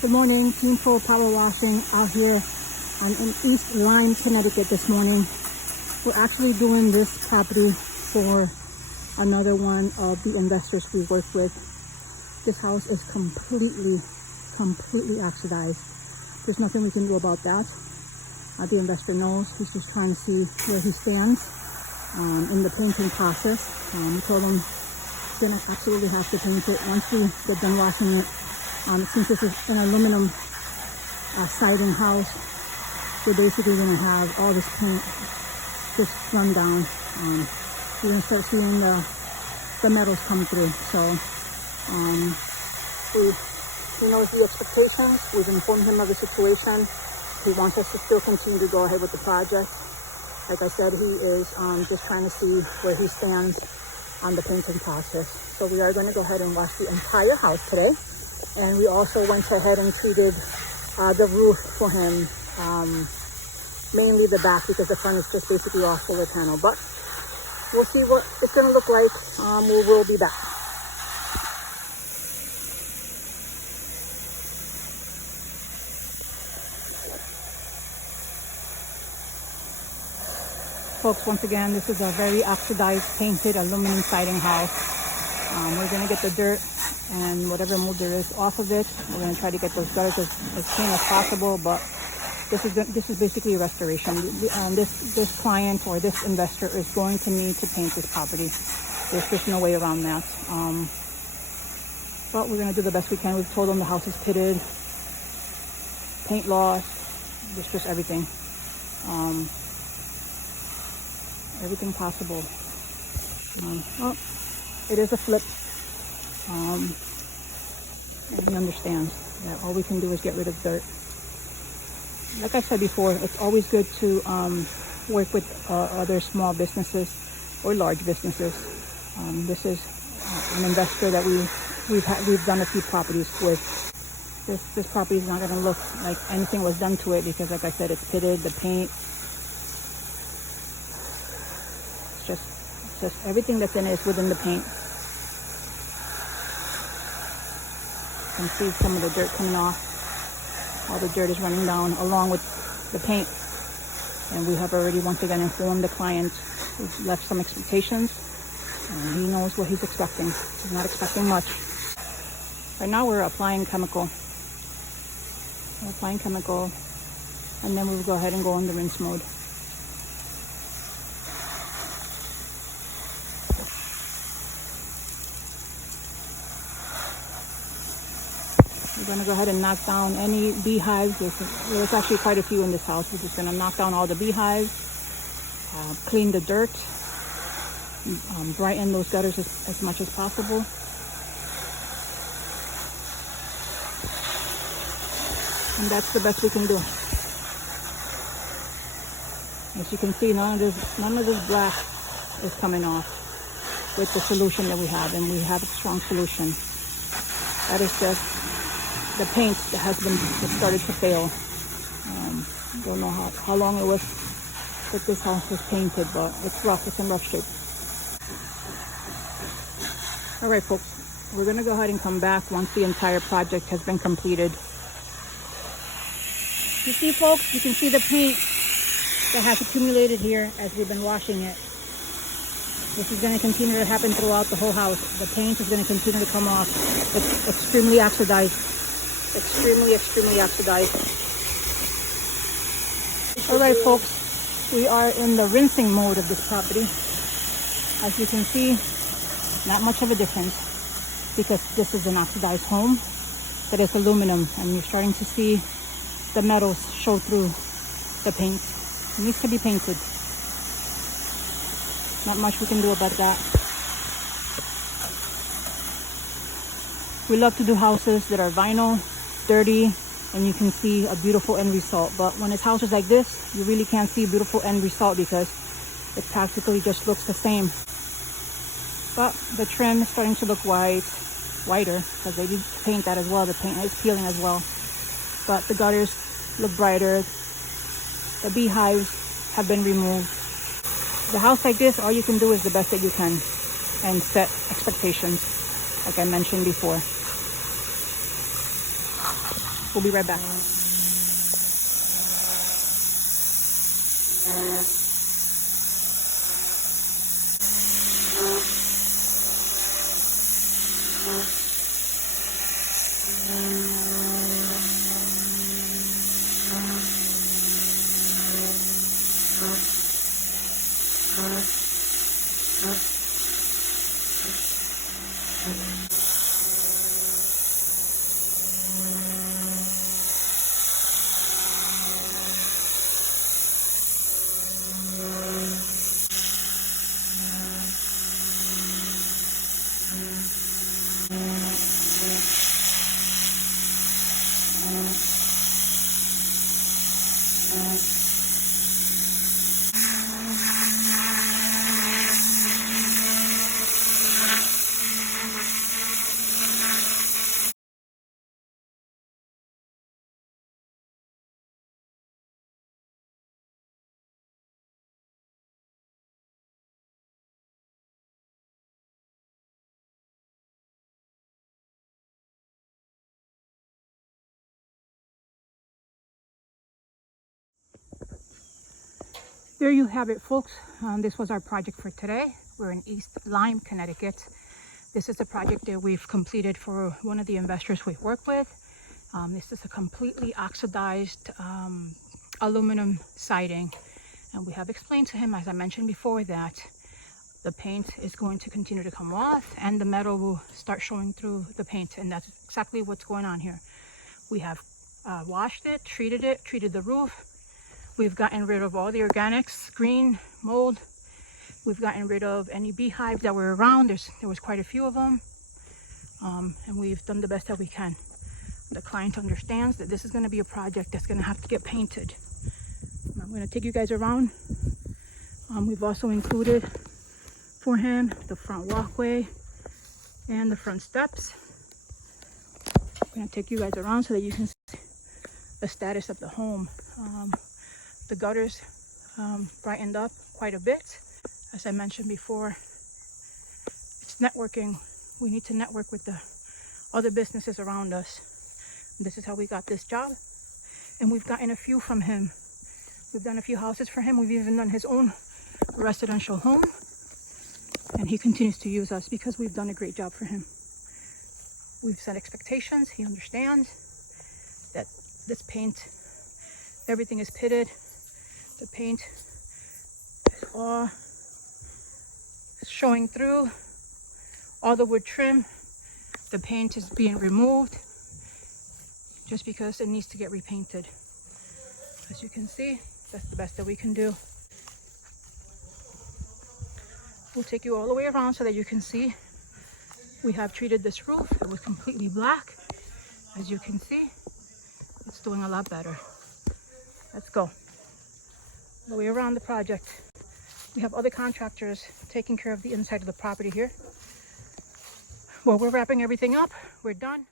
Good morning, Team Pro Power Washing out here. I'm in East Lyme, Connecticut this morning. We're actually doing this property for another one of the investors we work with. This house is completely oxidized. There's nothing we can do about that. The investor knows. He's just trying to see where he stands in the painting process. We told him he's gonna absolutely have to paint it once we get done washing it. Since this is an aluminum siding house, we're basically going to have all this paint just run down. You're going to start seeing the metals come through. So he knows the expectations. We've informed him of the situation. He wants us to still continue to go ahead with the project. Like I said, he is just trying to see where he stands on the painting process. So we are going to go ahead and wash the entire house today. And we also went ahead and treated the roof for him, mainly the back, because the front is just basically off solar panel. But we'll see what it's going to look like. We will be back. Folks, once again, this is a very oxidized, painted aluminum siding house. We're going to get the dirt and whatever mold there is off of it. We're going to try to get those gutters as clean as possible, but this is basically a restoration. This client or this investor is going to need to paint this property. There's just no way around that. But we're going to do the best we can. We've told them the house is pitted, paint loss, just everything. Everything possible. Oh, it is a flip. And he understands that all we can do is get rid of dirt. Like I said before, it's always good to work with other small businesses or large businesses. This is an investor that we've done a few properties with. This property is not going to look like anything was done to it because, like I said, it's pitted, the paint. It's just everything that's in it is within the paint. You can see some of the dirt coming off. All the dirt is running down along with the paint. And we have already once again informed the client. We've left some expectations. And he knows what he's expecting. He's not expecting much. Right now we're applying chemical. We're applying chemical. And then we'll go ahead and go in the rinse mode. We're going to go ahead and knock down any beehives. There's actually quite a few in this house. We're just going to knock down all the beehives, clean the dirt, brighten those gutters as much as possible. And that's the best we can do. As you can see, none of this black is coming off with the solution that we have, and we have a strong solution. That is just the paint that started to fail. Don't know how long it was that this house was painted, but it's rough. It's in rough shape. All right, folks, we're going to go ahead and come back once the entire project has been completed. You see, folks, you can see the paint that has accumulated here as we've been washing it. This is going to continue to happen throughout the whole house. The paint is going to continue to come off. It's extremely oxidized. Extremely oxidized. All right, folks, we are in the rinsing mode of this property. As you can see, not much of a difference because this is an oxidized home that is aluminum, and you're starting to see the metals show through the paint. It needs to be painted. Not much we can do about that. We love to do houses that are vinyl, dirty, and you can see a beautiful end result. But when it's houses like this, you really can't see a beautiful end result because it practically just looks the same. But the trim is starting to look whiter because they did paint that as well. The paint is peeling as well. But the gutters look brighter. The beehives have been removed. The house like this, all you can do is the best that you can and set expectations, like I mentioned before. We'll be right back. There you have it, folks. This was our project for today. We're in East Lyme, Connecticut. This is a project that we've completed for one of the investors we work with. This is a completely oxidized aluminum siding. And we have explained to him, as I mentioned before, that the paint is going to continue to come off and the metal will start showing through the paint. And that's exactly what's going on here. We have washed it, treated the roof. We've gotten rid of all the organics, green, mold. We've gotten rid of any beehives that were around. There was quite a few of them. And we've done the best that we can. The client understands that this is going to be a project that's going to have to get painted. I'm going to take you guys around. We've also included for him the front walkway and the front steps. I'm going to take you guys around so that you can see the status of the home. The gutters brightened up quite a bit. As I mentioned before, it's networking. We need to network with the other businesses around us. And this is how we got this job. And we've gotten a few from him. We've done a few houses for him. We've even done his own residential home. And he continues to use us because we've done a great job for him. We've set expectations. He understands that this paint, everything is pitted. The paint is all showing through. All the wood trim, the paint is being removed just because it needs to get repainted. As you can see, that's the best that we can do. We'll take you all the way around so that you can see. We have treated this roof. It was completely black. As you can see, it's doing a lot better. Let's go. The way around the project. We have other contractors taking care of the inside of the property here. Well, we're wrapping everything up. We're done.